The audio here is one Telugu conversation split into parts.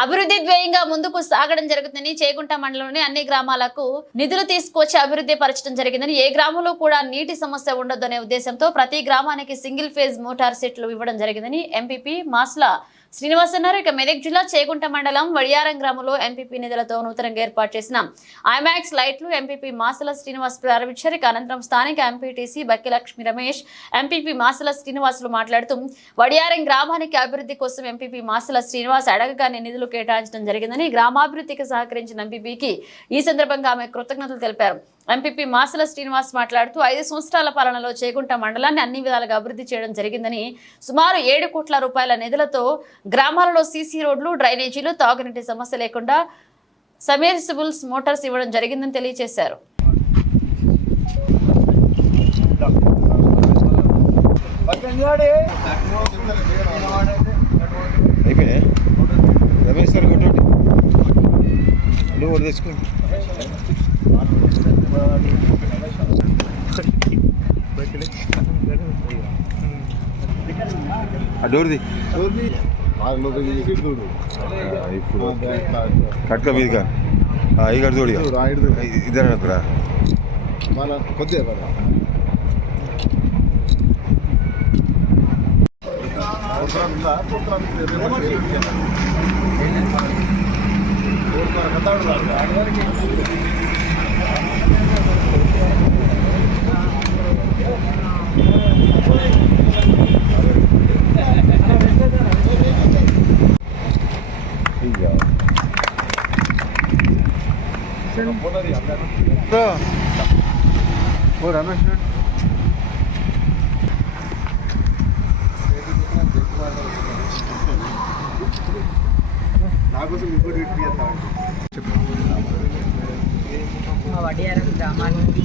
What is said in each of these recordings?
అభివృద్ధి ధ్యేయంగా ముందుకు సాగడం జరుగుతుందని చేగుంట మండలంలోని అన్ని గ్రామాలకు నిధులు తీసుకొచ్చి అభివృద్ధి పరచడం జరిగిందని ఏ గ్రామంలో కూడా నీటి సమస్య ఉండొద్దనే ఉద్దేశంతో ప్రతి గ్రామానికి సింగిల్ ఫేజ్ మోటార్ సెట్లు ఇవ్వడం జరిగిందని ఎంపీపీ మాస్ల శ్రీనివాస్ అన్నారు. ఇక మెదక్ జిల్లా చేగుంట మండలం వడియారం గ్రామంలో ఎంపీపీ నిధులతో నూతనంగా ఏర్పాటు చేసిన ఐమాక్స్ లైట్లు ఎంపీపీ మాసల శ్రీనివాస్ ప్రారంభించారు. ఇక అనంతరం స్థానిక ఎంపీటీసీ బక్కిలక్ష్మి రమేష్ ఎంపీపీ మాసల శ్రీనివాసులు మాట్లాడుతూ వడియారం గ్రామానికి అభివృద్ధి కోసం ఎంపీపీ మాసల శ్రీనివాస్ అడగగానే నిధులు కేటాయించడం జరిగిందని గ్రామాభివృద్ధికి సహకరించిన ఎంపీపీకి ఈ సందర్భంగా ఆమె కృతజ్ఞతలు తెలిపారు. ఎంపీపీ మాసల శ్రీనివాస్ మాట్లాడుతూ 5 సంవత్సరాల పాలనలో చేగుంట మండలాన్ని అన్ని విధాలుగా అభివృద్ధి చేయడం జరిగిందని సుమారు 7 కోట్ల రూపాయల నిధులతో గ్రామాలలో సీసీ రోడ్లు, డ్రైనేజీలు, తాగునీటి సమస్య లేకుండా సబ్మెర్సిబుల్స్ మోటార్స్ ఇవ్వడం జరిగిందని తెలియజేశారు. డోర్ది ఇప్పుడు కట్క మీదిగా ఇక్కడ చూడు ఇద్దరు అక్కడ కొద్దిగా రమేష్ మా వడియారం గ్రామానికి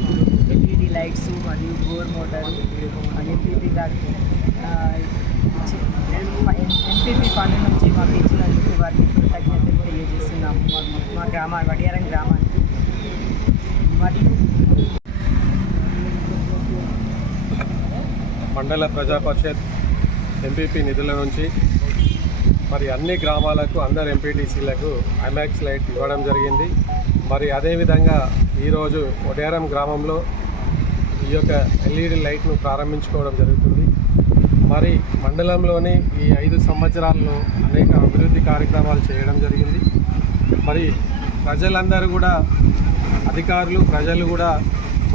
ఎల్ఈడి లైట్స్ మరియు బోర్ మోటార్ ఎంపీపీ గారికి ఎంపీపీ ఫండ్ నుంచి మాకు ఇచ్చినందుకు వారికి కృతజ్ఞతలు తెలియజేస్తున్నాము. మా వడియారం గ్రామానికి మరియు మండల ప్రజా పరిషత్ ఎంపీపీ నిధుల నుంచి మరి అన్ని గ్రామాలకు అందరు ఎంపీటీసీలకు ఐమాక్స్ లైట్ ఇవ్వడం జరిగింది. మరి అదేవిధంగా ఈరోజు వడియారం గ్రామంలో ఈ యొక్క ఎల్ఈడి లైట్ను ప్రారంభించుకోవడం జరుగుతుంది. మరి మండలంలోని ఈ 5 సంవత్సరాల్లో అనేక అభివృద్ధి కార్యక్రమాలు చేయడం జరిగింది. మరి ప్రజలందరూ కూడా, అధికారులు, ప్రజలు కూడా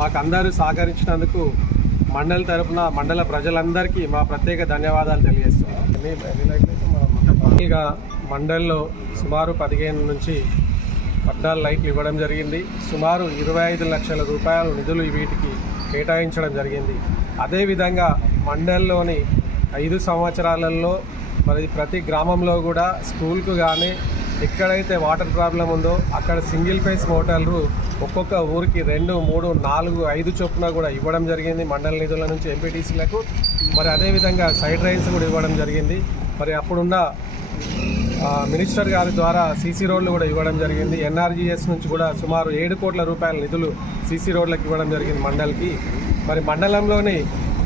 మాకు అందరూ సహకరించినందుకు మండలి తరఫున మండల ప్రజలందరికీ మా ప్రత్యేక ధన్యవాదాలు తెలియజేస్తున్నాం. మండలిలో సుమారు 15 నుంచి 14 లైట్లు ఇవ్వడం జరిగింది. సుమారు 25 లక్షల రూపాయల నిధులు వీటికి కేటాయించడం జరిగింది. అదేవిధంగా మండలిలోని 5 సంవత్సరాలలో మరి ప్రతి గ్రామంలో కూడా స్కూల్కు కానీ ఎక్కడైతే వాటర్ ప్రాబ్లం ఉందో అక్కడ సింగిల్ ఫేస్ మోటార్లు ఒక్కొక్క ఊరికి 2, 3, 4, 5 చొప్పున కూడా ఇవ్వడం జరిగింది మండల నిధుల నుంచి ఎంపీటీసీలకు. మరి అదేవిధంగా సైడ్ రైన్స్ కూడా ఇవ్వడం జరిగింది. మరి అప్పుడున్న మినిస్టర్ గారి ద్వారా సీసీ రోడ్లు కూడా ఇవ్వడం జరిగింది. ఎన్ఆర్జీఎస్ నుంచి కూడా సుమారు 7 కోట్ల రూపాయల నిధులు సీసీ రోడ్లకు ఇవ్వడం జరిగింది మండలికి. మరి మండలంలోని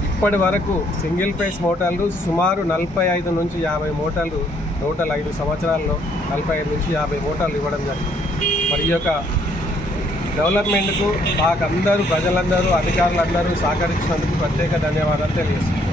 ఇప్పటి వరకు సింగిల్ ఫేస్ మోటార్లు సుమారు 45 నుంచి 50 మోటార్లు, టోటల్ 5 సంవత్సరాల్లో 45 నుంచి 50 మోటార్లు ఇవ్వడం జరిగింది. మరి ఈ యొక్క డెవలప్మెంట్కు మాకందరూ, ప్రజలందరూ, అధికారులందరూ సహకరించినందుకు ప్రత్యేక ధన్యవాదాలు తెలియజేస్తున్నాం.